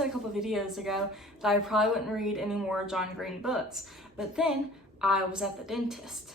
said a couple videos ago that I probably wouldn't read any more John Green books, but then I was at the dentist.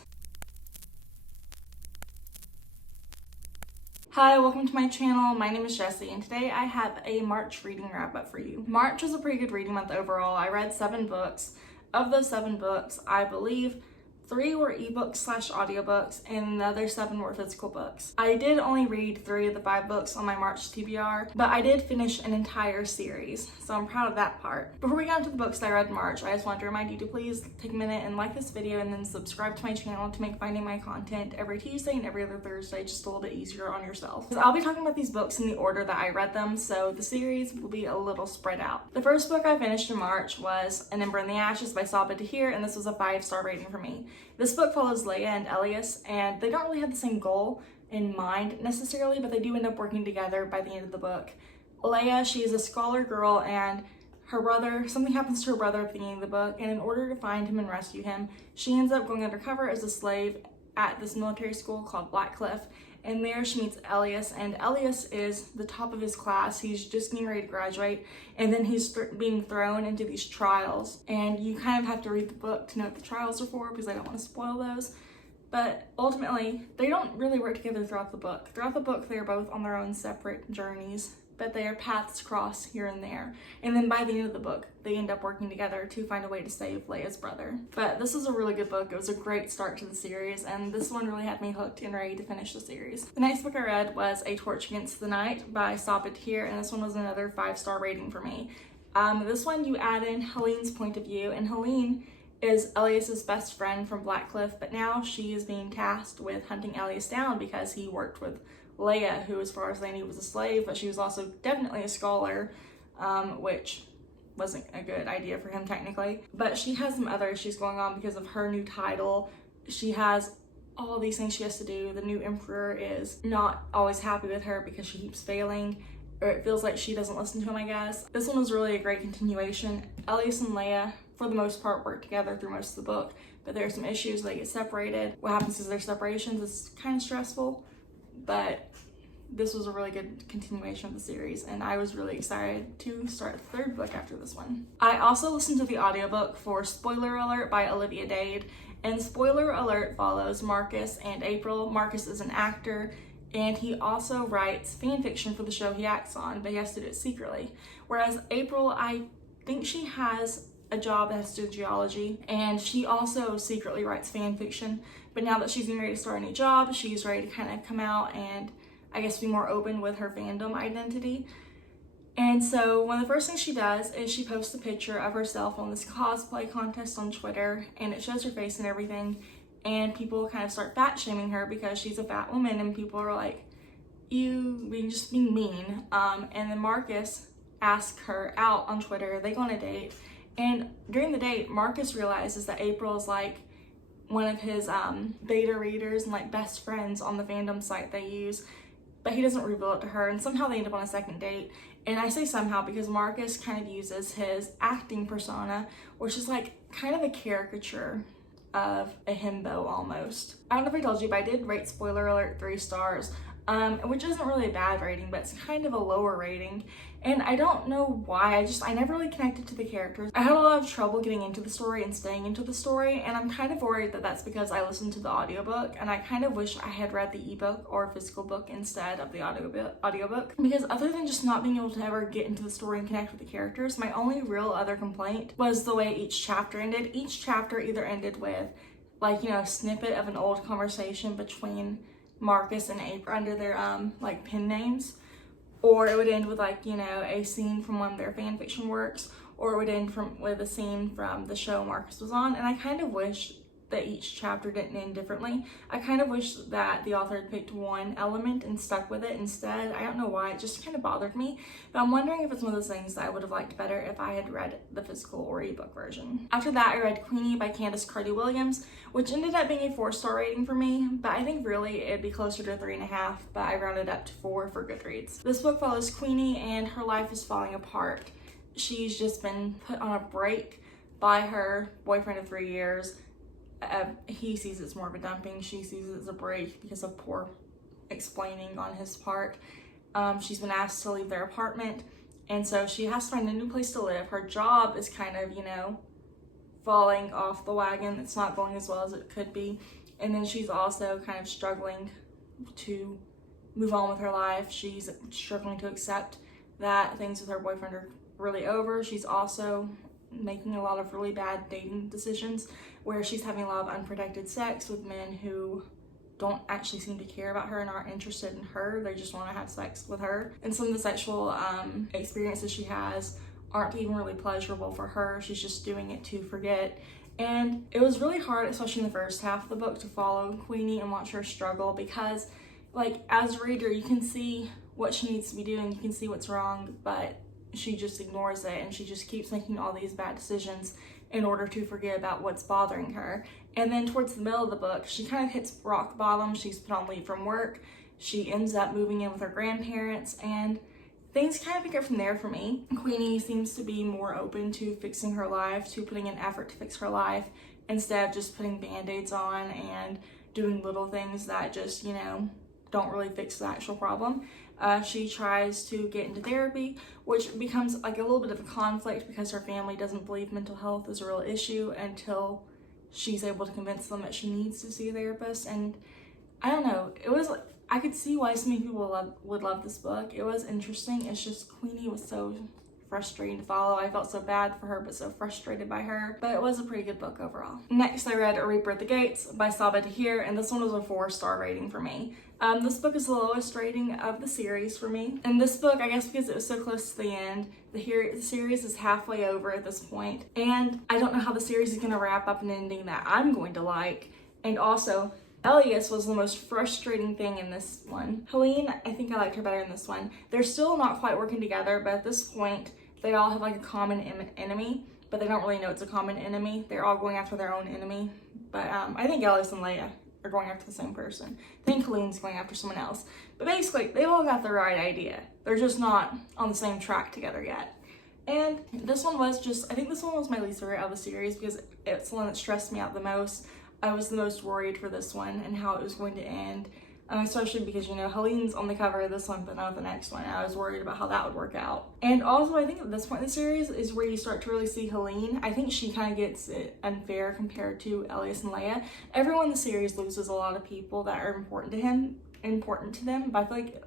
Hi, welcome to my channel. My name is Jessie, and today I have a March reading wrap-up for you. March was a pretty good reading month overall. I read 7 books. Of those 7 books, I believe 3 were ebooks / audiobooks, and the other 7 were physical books. I did only read 3 of the 5 books on my March TBR, but I did finish an entire series, so I'm proud of that part. Before we get into the books that I read in March, I just want to remind you to please take a minute and like this video and then subscribe to my channel to make finding my content every Tuesday and every other Thursday just a little bit easier on yourself. So I'll be talking about these books in the order that I read them, so the series will be a little spread out. The first book I finished in March was An Ember in the Ashes by Scribd, and this was a 5-star rating for me. This book follows Leia and Elias, and they don't really have the same goal in mind necessarily, but they do end up working together by the end of the book. Leia, she is a scholar girl, and her brother, something happens to her brother at the beginning of the book, and in order to find him and rescue him, she ends up going undercover as a slave at this military school called Blackcliff, and there she meets Elias, and Elias is the top of his class. He's just getting ready to graduate, and then he's being thrown into these trials, and you kind of have to read the book to know what the trials are for because I don't want to spoil those. But ultimately, they don't really work together throughout the book. Throughout the book, they are both on their own separate journeys, but their paths cross here and there. And then by the end of the book, they end up working together to find a way to save Leia's brother. But this is a really good book. It was a great start to the series, and this one really had me hooked and ready to finish the series. The next book I read was A Torch Against the Night by Scribd, and this one was another 5-star rating for me. This one you add in Helene's point of view, and Helene is Elias's best friend from Blackcliff, but now she is being tasked with hunting Elias down because he worked with Leia, who as far as I knew was a slave, but she was also definitely a scholar, which wasn't a good idea for him technically. But she has some other issues going on because of her new title. She has all these things she has to do. The new emperor is not always happy with her because she keeps failing, or it feels like she doesn't listen to him, I guess. This one was really a great continuation. Elias and Leia, for the most part, work together through most of the book, but there are some issues. They get separated. What happens is their separations is kind of stressful, but this was a really good continuation of the series, and I was really excited to start the 3rd book after this one. I also listened to the audiobook for Spoiler Alert by Olivia Dade, and Spoiler Alert follows Marcus and April. Marcus is an actor, and he also writes fan fiction for the show he acts on, but he has to do it secretly. Whereas April, I think she has a job that has to do with geology, and she also secretly writes fan fiction, but now that she's getting ready to start a new job, she's ready to kind of come out and I guess be more open with her fandom identity. And so one of the first things she does is she posts a picture of herself on this cosplay contest on Twitter, and it shows her face and everything, and people kind of start fat shaming her because she's a fat woman, and people are like, you being just being mean. And then Marcus asks her out on Twitter. They go on a date, and during the date, Marcus realizes that April is like one of his beta readers and like best friends on the fandom site they use, but he doesn't reveal it to her, and somehow they end up on a second date. And I say somehow because Marcus kind of uses his acting persona, which is like kind of a caricature of a himbo almost. I don't know if I told you, but I did rate Spoiler Alert 3 stars, which isn't really a bad rating, but it's kind of a lower rating. And I don't know why, I never really connected to the characters. I had a lot of trouble getting into the story and staying into the story, and I'm kind of worried that that's because I listened to the audiobook, and I kind of wish I had read the ebook or physical book instead of the audiobook. Because other than just not being able to ever get into the story and connect with the characters, my only real other complaint was the way each chapter ended. Each chapter either ended with, like, you know, a snippet of an old conversation between Marcus and April under their like pen names, or it would end with, like, you know, a scene from one of their fan fiction works, or it would end with a scene from the show Marcus was on. And I kind of wish that each chapter didn't end differently. I kind of wish that the author had picked one element and stuck with it instead. I don't know why, it just kind of bothered me, but I'm wondering if it's one of those things that I would have liked better if I had read the physical or ebook version. After that, I read Queenie by Candace Carty-Williams, which ended up being a 4-star rating for me, but I think really it'd be closer to 3.5, but I rounded up to 4 for Goodreads. This book follows Queenie, and her life is falling apart. She's just been put on a break by her boyfriend of 3 years. He sees it's more of a dumping. She sees it as a break because of poor explaining on his part. She's been asked to leave their apartment, And so she has to find a new place to live. Her job is kind of, you know, falling off the wagon. It's not going as well as it could be. And then she's also kind of struggling to move on with her life. She's struggling to accept that things with her boyfriend are really over. She's also making a lot of really bad dating decisions where she's having a lot of unprotected sex with men who don't actually seem to care about her and aren't interested in her. They just want to have sex with her. And some of the sexual experiences she has aren't even really pleasurable for her. She's just doing it to forget. And it was really hard, especially in the first half of the book, to follow Queenie and watch her struggle because, like, as a reader, you can see what she needs to be doing. You can see what's wrong, but she just ignores it and she just keeps making all these bad decisions in order to forget about what's bothering her. And then towards the middle of the book, she kind of hits rock bottom. She's put on leave from work. She ends up moving in with her grandparents, and things kind of pick up from there for me. Queenie seems to be more open to fixing her life, to putting in effort to fix her life, instead of just putting band-aids on and doing little things that just, you know, don't really fix the actual problem. She tries to get into therapy, which becomes like a little bit of a conflict because her family doesn't believe mental health is a real issue until she's able to convince them that she needs to see a therapist. And I don't know, it was, I could see why so many people would love this book. It was interesting. It's just Queenie was so frustrating to follow. I felt so bad for her, but so frustrated by her. But it was a pretty good book overall. Next, I read A Reaper at the Gates by Saba Tahir, and this one was a 4-star rating for me. This book is the lowest rating of the series for me. And this book, I guess because it was so close to the end, the series is halfway over at this point, and I don't know how the series is going to wrap up an ending that I'm going to like. And also, Elias was the most frustrating thing in this one. Helene, I think I liked her better in this one. They're still not quite working together, but at this point, they all have like a common enemy, but they don't really know it's a common enemy. They're all going after their own enemy. But I think Elias and Leia are going after the same person. I think Helene's going after someone else. But basically, they've all got the right idea. They're just not on the same track together yet. And this one was just, I think this one was my least favorite of the series because it's the one that stressed me out the most. I was the most worried for this one and how it was going to end. Especially because, you know, Helene's on the cover of this one, but not the next one. I was worried about how that would work out. And also, I think at this point in the series is where you start to really see Helene. I think she kind of gets it unfair compared to Elias and Leia. Everyone in the series loses a lot of people that are important to them, but I feel like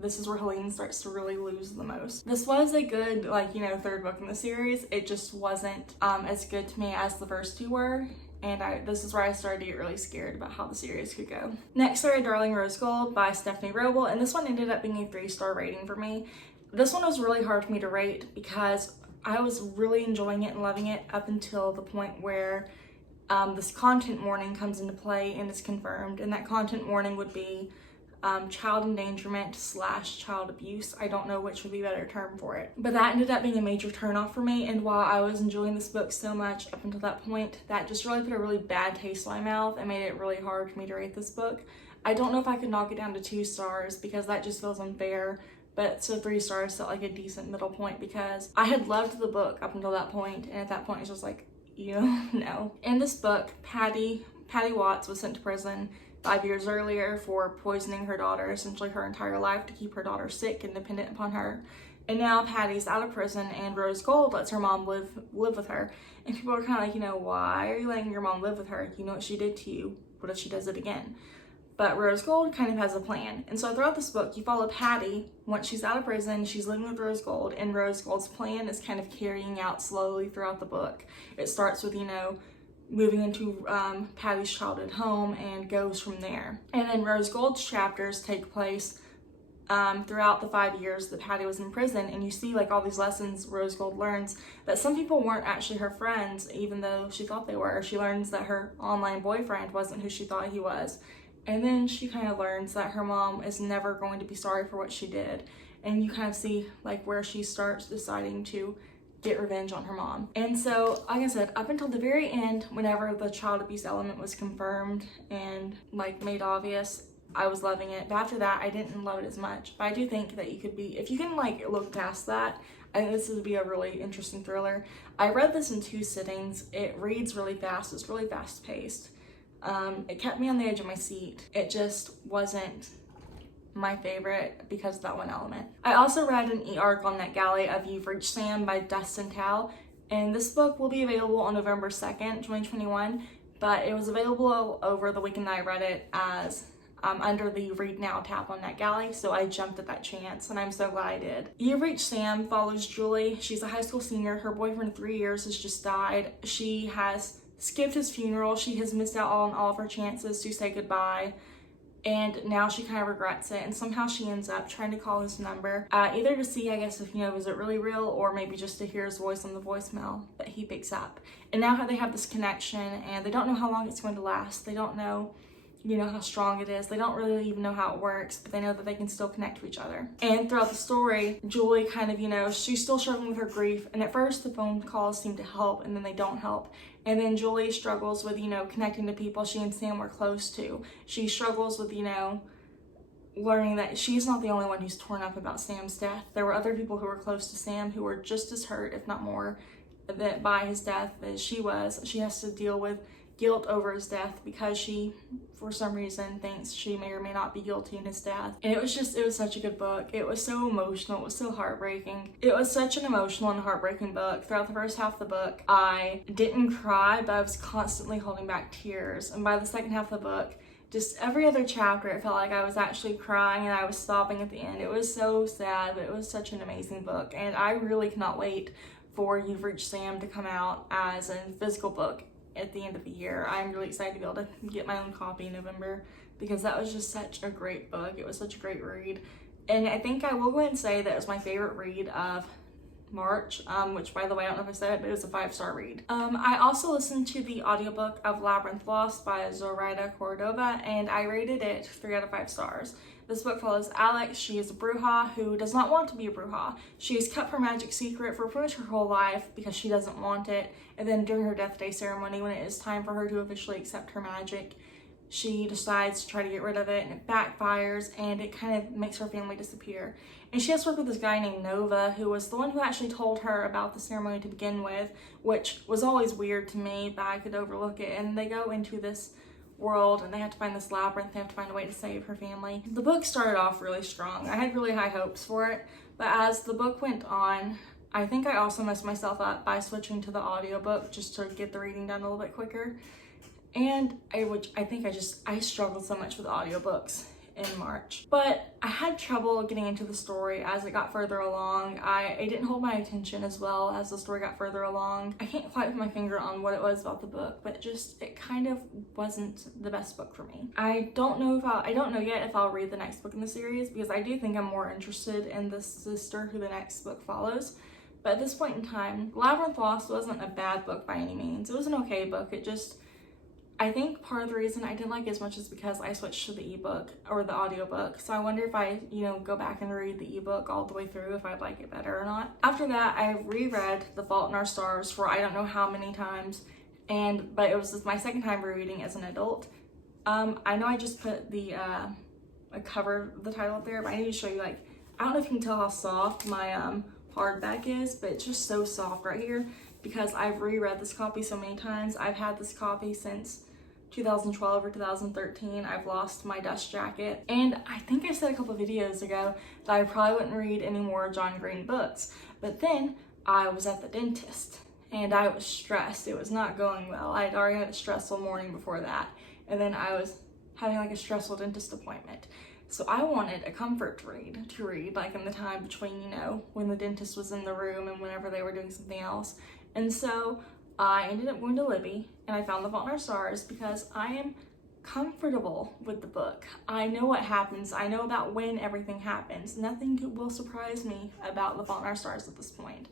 this is where Helene starts to really lose the most. This was a good, like, you know, third book in the series. It just wasn't as good to me as the first two were. And this is where I started to get really scared about how the series could go. Next, I read Darling Rose Gold by Stephanie Roble, and this one ended up being a 3-star rating for me. This one was really hard for me to rate because I was really enjoying it and loving it up until the point where this content warning comes into play and is confirmed. And that content warning would be child endangerment / child abuse. I don't know which would be a better term for it. But that ended up being a major turnoff for me, and while I was enjoying this book so much up until that point, that just really put a really bad taste in my mouth and made it really hard for me to rate this book. I don't know if I could knock it down to 2 stars because that just feels unfair, but so 3 stars felt like a decent middle point because I had loved the book up until that point, and at that point it's just like, you know. In this book, Patty Watts was sent to prison 5 years earlier for poisoning her daughter essentially her entire life to keep her daughter sick and dependent upon her. And now Patty's out of prison and Rose Gold lets her mom live with her. And people are kind of like, you know, why are you letting your mom live with her? You know what she did to you. What if she does it again? But Rose Gold kind of has a plan. And so throughout this book, you follow Patty. Once she's out of prison, she's living with Rose Gold, and Rose Gold's plan is kind of carrying out slowly throughout the book. It starts with, you know, moving into Patty's childhood home and goes from there. And then Rose Gold's chapters take place throughout the 5 years that Patty was in prison, and you see like all these lessons Rose Gold learns that some people weren't actually her friends even though she thought they were. She learns that her online boyfriend wasn't who she thought he was, and then she kind of learns that her mom is never going to be sorry for what she did, and you kind of see like where she starts deciding to get revenge on her mom. And so, like I said, up until the very end, whenever the child abuse element was confirmed and like made obvious, I was loving it. But after that, I didn't love it as much. But I do think that you could be, if you can like look past that, I think this would be a really interesting thriller. I read this in 2 sittings. It reads really fast. It's really fast paced. It kept me on the edge of my seat. It just wasn't my favorite because of that one element. I also read an e-article on NetGalley of You've Reached Sam by Dustin Tao, and this book will be available on November 2nd, 2021, but it was available over the weekend that I read it as under the Read Now tab on NetGalley, so I jumped at that chance, and I'm so glad I did. You've Reached Sam follows Julie. She's a high school senior. Her boyfriend of 3 years has just died. She has skipped his funeral. She has missed out on all of her chances to say goodbye, and now she kind of regrets it, and somehow she ends up trying to call his number, either to see, I guess, if, is it really real, or maybe just to hear his voice on the voicemail that he picks up. And now they have this connection, and they don't know how long it's going to last. They don't know how strong it is. They don't really even know how it works, but they know that they can still connect to each other. And throughout the story, Julie kind of, she's still struggling with her grief. And at first the phone calls seem to help, and then they don't help. And then Julie struggles with, connecting to people she and Sam were close to. She struggles with, learning that she's not the only one who's torn up about Sam's death. There were other people who were close to Sam who were just as hurt, if not more, by his death as she was. She has to deal with guilt over his death because she, for some reason, thinks she may or may not be guilty in his death. And it was such a good book. It was so emotional. It was so heartbreaking. It was such an emotional and heartbreaking book. Throughout the first half of the book, I didn't cry, but I was constantly holding back tears. And by the second half of the book, just every other chapter, it felt like I was actually crying and I was sobbing at the end. It was so sad, but it was such an amazing book. And I really cannot wait for You've Reached Sam to come out as a physical book at the end of the year. I'm really excited to be able to get my own copy in November because that was just such a great book. It was such a great read. And I think I will go ahead and say that it was my favorite read of March, which, by the way, I don't know if I said it, but it was a 5-star read. I also listened to the audiobook of Labyrinth Lost by Zoraida Cordova, and I rated it 3 out of 5 stars. This book follows Alex. She is a Bruja who does not want to be a Bruja. She has kept her magic secret for pretty much her whole life because she doesn't want it. And then during her death day ceremony, when it is time for her to officially accept her magic, she decides to try to get rid of it, and it backfires, and it kind of makes her family disappear. And she has to work with this guy named Nova, who was the one who actually told her about the ceremony to begin with, which was always weird to me, but I could overlook it. And they go into this world, and they have to find this labyrinth. They have to find a way to save her family. The book started off really strong. I had really high hopes for it, but as the book went on, I think I also messed myself up by switching to the audiobook just to get the reading done a little bit quicker. And I struggled so much with audiobooks in March. But I had trouble getting into the story as it got further along. I didn't hold my attention as well as the story got further along. I can't quite put my finger on what it was about the book, but it kind of wasn't the best book for me. I don't know yet if I'll read the next book in the series because I do think I'm more interested in the sister who the next book follows. But at this point in time, Labyrinth Lost wasn't a bad book by any means. It was an okay book. I think part of the reason I didn't like it as much is because I switched to the ebook or the audiobook. So I wonder if I, go back and read the ebook all the way through, if I'd like it better or not. After that, I reread The Fault in Our Stars for I don't know how many times, but it was my second time rereading as an adult. I know I just put the title up there, but I need to show you, I don't know if you can tell how soft my hardback is, but it's just so soft right here because I've reread this copy so many times. I've had this copy since 2012 or 2013. I've lost my dust jacket, and I think I said a couple videos ago that I probably wouldn't read any more John Green books, but then I was at the dentist and I was stressed. It was not going well. I had already had a stressful morning before that, and then I was having a stressful dentist appointment. So I wanted a comfort read to read in the time between, when the dentist was in the room and whenever they were doing something else. And so I ended up going to Libby and I found The Fault in Our Stars because I am comfortable with the book. I know what happens. I know about when everything happens. Nothing will surprise me about The Fault in Our Stars at this point.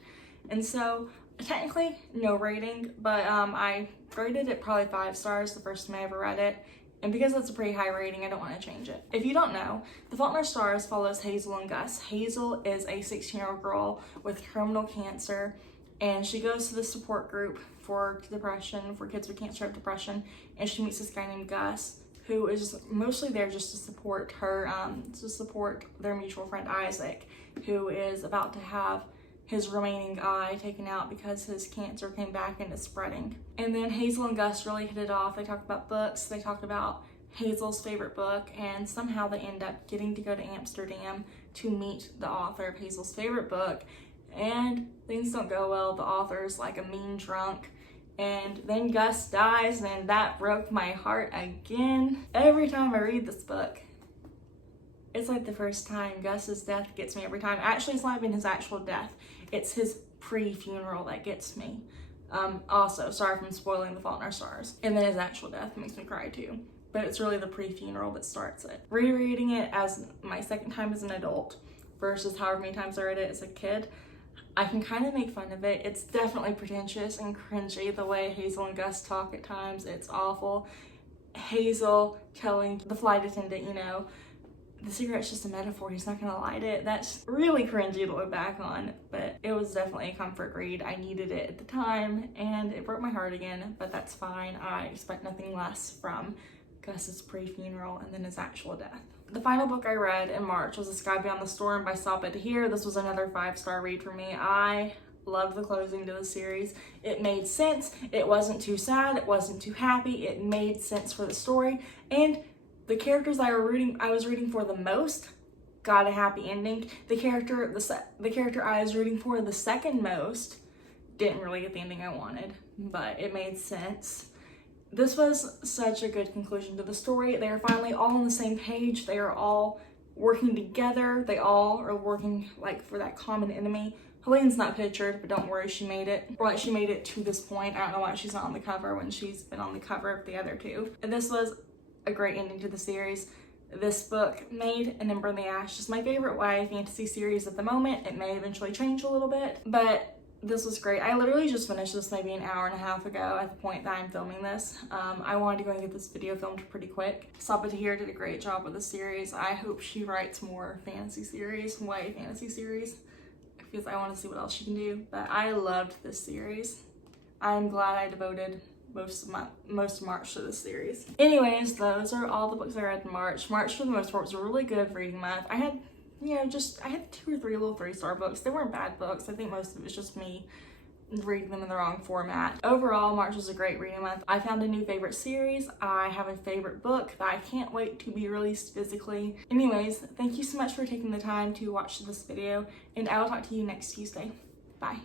And so technically no rating, but I rated it probably 5 stars the first time I ever read it. And because that's a pretty high rating, I don't want to change it. If you don't know, The Fault in Our Stars follows Hazel and Gus. Hazel is a 16-year-old girl with terminal cancer, and she goes to the support group for depression, for kids with cancer of depression, and she meets this guy named Gus, who is mostly there just to support her, to support their mutual friend Isaac, who is about to have his remaining eye taken out because his cancer came back and is spreading. And then Hazel and Gus really hit it off. They talked about books, they talked about Hazel's favorite book, and somehow they end up getting to go to Amsterdam to meet the author of Hazel's favorite book, and things don't go well. The author's like a mean drunk, and then Gus dies, and that broke my heart again. Every time I read this book, it's like the first time. Gus's death gets me every time. Actually, it's not even his actual death. It's his pre-funeral that gets me. Also, sorry if I'm spoiling The Fault in Our Stars. And then his actual death makes me cry too. But it's really the pre-funeral that starts it. Rereading it as my second time as an adult versus however many times I read it as a kid, I can kind of make fun of it. It's definitely pretentious and cringy the way Hazel and Gus talk at times. It's awful. Hazel telling the flight attendant, you know, the cigarette's just a metaphor, he's not gonna light it. That's really cringy to look back on, but it was definitely a comfort read. I needed it at the time, and it broke my heart again, but that's fine. I expect nothing less from Gus's pre-funeral and then his actual death. The final book I read in March was A Sky Beyond the Storm by Scribd. This was another 5-star read for me. I loved the closing to the series. It made sense. It wasn't too sad. It wasn't too happy. It made sense for the story, and the characters I was rooting for the most got a happy ending. The character I was rooting for the second most didn't really get the ending I wanted, but it made sense. This was such a good conclusion to the story. They are finally all on the same page. They are all working together. They all are working like for that common enemy. Helene's not pictured, but don't worry, she made it. Or like she made it to this point. I don't know why she's not on the cover when she's been on the cover of the other two. And this was a great ending to the series. This book made An Ember in the Ashes my favorite YA fantasy series at the moment. It may eventually change a little bit, but this was great. I literally just finished this maybe an hour and a half ago at the point that I'm filming this. I wanted to go and get this video filmed pretty quick. Scribd did a great job with the series. I hope she writes more fantasy series, YA fantasy series, because I want to see what else she can do. But I loved this series. I'm glad I devoted most of March to this series. Anyways, those are all the books I read in March. March, for the most part, was a really good reading month. I had, I had 2 or 3 little 3-star books. They weren't bad books. I think most of it was just me reading them in the wrong format. Overall, March was a great reading month. I found a new favorite series. I have a favorite book that I can't wait to be released physically. Anyways, thank you so much for taking the time to watch this video, and I will talk to you next Tuesday. Bye.